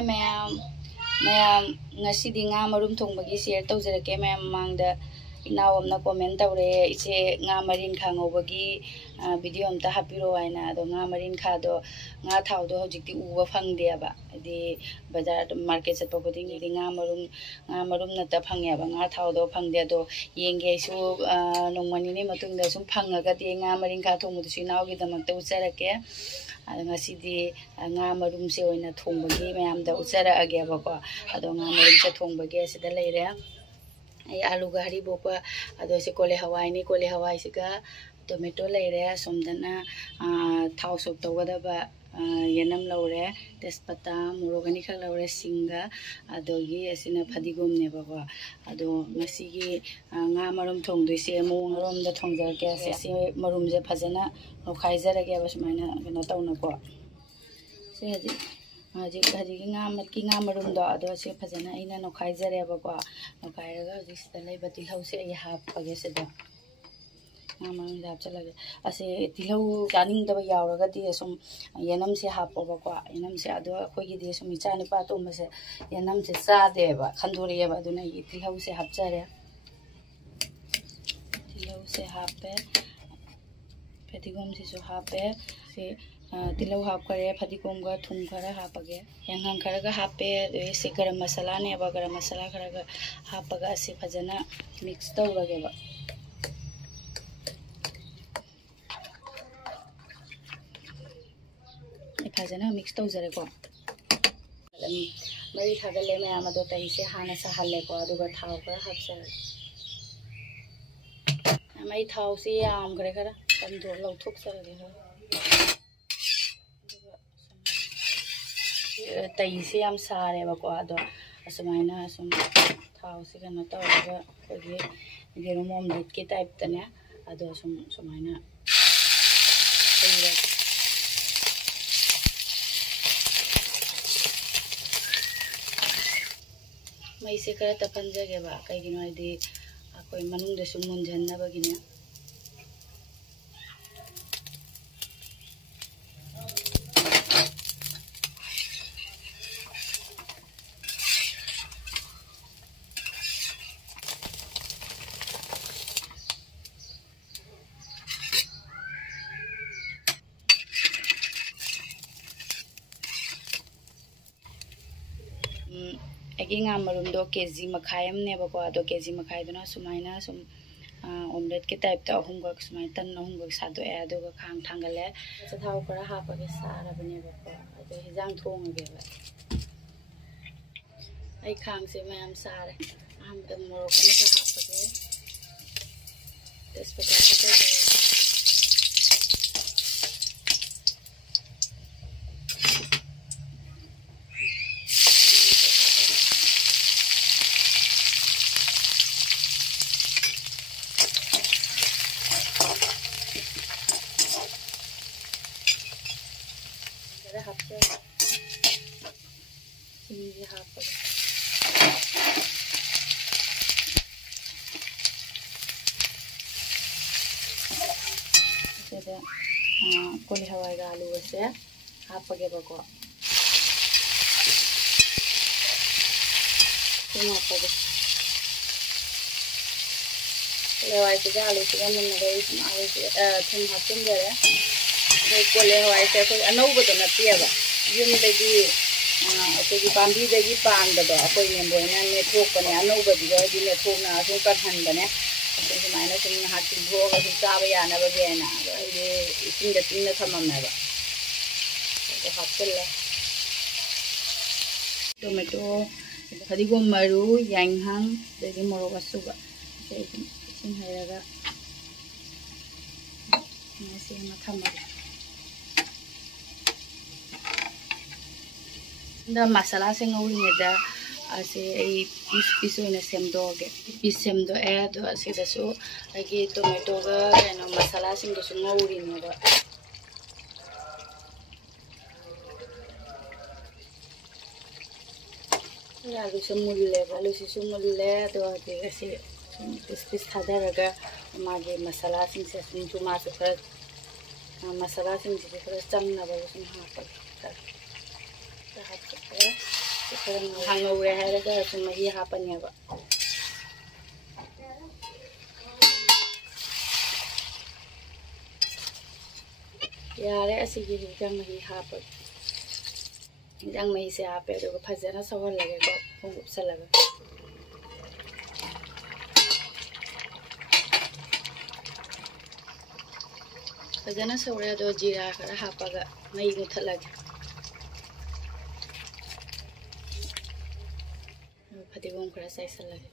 हाय ma'am ma'am ngasi nga marum thongbagi share tawjarake ma'am mangda इनाव अमना comment तौरे इसे nga marin kha ngobagi video अमता हापिरो आइना दो nga marin kha दो nga थाव दो हजिकति उबा फंगदेबा दि बाजार मार्केट चटपा खुदिंग दि nga marum नता फंगेबा nga थाव दो फंगदे दो येंगेसु नोंमनि नि मतुंगदा सुम फंगगा दि nga marin kha थोंगदुसु इनावगी दमकता उचरके ngasi nga marum se oina thongbagi ma'am दा उचरा अगेबको अदो nga marum से थोंगबगी असिदा लेरे आलू गाड़ी बोपा अदो से कोले हवाई से का टोमेटो लेरे सोमदना थाव सोप तौगदबा येनम लौरे तेजपत्ता मोरोगनी खक लौरे सिंगा अदोगी असिना फदिगोम नेबको अदो ngasiगी nga marum थोंगदुइसे मोंगरोमदा थोंगजरके से marum जे फजना नोखाइजरगे बसमाइना कनो तौनको से हजी nga marum दो अदो से फजना इना नोखाइजरेबको नोखाइरगा हजी सिदा लेबा तिलहौ से आई हापगे सेदा nga marum हाप चलगे असे तिलहौ जानिंगदबा यावरगदि असुम येनम से हापोबको येनम से अदो अखोइगी दि सुम इचानि पातोम से येनम से चादेबा खंदोरिएबा अदुना इ तिलहौ से हापचरे तिलहौ से हापे फदिगोम से जो हापे से तिलौ हाप करे फदिगोम गा थुम खरा हापगे यांगंग खरगा हापे से गरम मसाला ने बा गरम मसाला खरगा हापगा से फजना मिक्स तौरगेबा फजना मिक्स तौजरेको मरी थागले मैम अदो तई से हाना सहालेको अदुगा थाव खरा हापसरे मई थाव से याम खरे खरा कंदो लौथोकसरगे तई से याम सारेबको अदो असुमाइना असुम थाव से कनो तौरगा कोगी गेरुम ऑमलेट के टाइप तने अदो असुम सुमाइना मई से खरा तपंजगेबा कईगिनो आइदि अखोय मनुंगदसु मुंजन्नबगिने nga marum do kg makhayam ne bako ado kg makhay dona sumaina sum omelette ke type ta ahum ga sumai tan ahum ga sado e ado ga khang thangale sa thaw kara ha pa ge sara bane bako ado hijang thong ge ba ai khang se mayam sare aham da morok ne sa ha pa ge tespata ka ge Koli हवाई का आलू से हापगे बको हापगे हवाई से आलू से मन आलू से थुम हापन जरे कोले हवाई से अनौबद नतीब यूमदी अखोगी पांबीदगी पांबदो अखोई मेंबोयना नेथोकने अनौबदी नेथोकना असुम कटहनबने सुमाइना सुम हाथी भोग असुम चाब यानबगेना इसिंग तिंगना थममनेबा हापचल्ले टोमेटो फदिगोम मरु यांगहांग दगी मोरोग असुगा इसिंग हैरगा से थमगे दा मसाला से ngौरिनेदा असे पीस ओइना सेमदोगे पीस सेमदो ए दो असिदसु आगे टोमेटो गा केनो मसाला सिंगसु ngौरिनेबा आलू से मुल्ले दो आगे असे पीस थादरगा मागे मसाला सिंगसे सुंचु मासु खर मसाला सिंगसे खर चमनाबा सुन हापा हापके ꯉꯧꯔꯦ ꯍꯥꯏꯔꯒ ꯁꯨꯝ ꯃꯍꯤ ꯍꯥꯞꯄꯅꯦꯕ ꯌꯥꯔꯦ ꯑꯁꯤꯒꯤ ꯍꯤꯟꯖꯥꯡ ꯃꯍꯤ ꯍꯥꯞꯄ ꯍꯤꯟꯖꯥꯡ ꯃꯍꯤꯁꯦ ꯍꯥꯞꯄꯦ ꯑꯗꯨꯒ ꯐꯖꯅ ꯁꯧꯍꯜꯂꯒꯦꯀꯣ ꯊꯨꯝ ꯎꯞꯁꯜꯂꯒ ꯐꯖꯅ ꯁꯧꯔꯦ ꯑꯗꯣ ꯖꯤꯔꯥ ꯈꯔ ꯍꯥꯞꯄꯒ ꯃꯩ ꯃꯨꯊꯠꯂꯒꯦ ꯐꯗꯤꯒꯣꯝ ꯈꯔ ꯆꯥꯏꯁꯜꯂꯒꯦ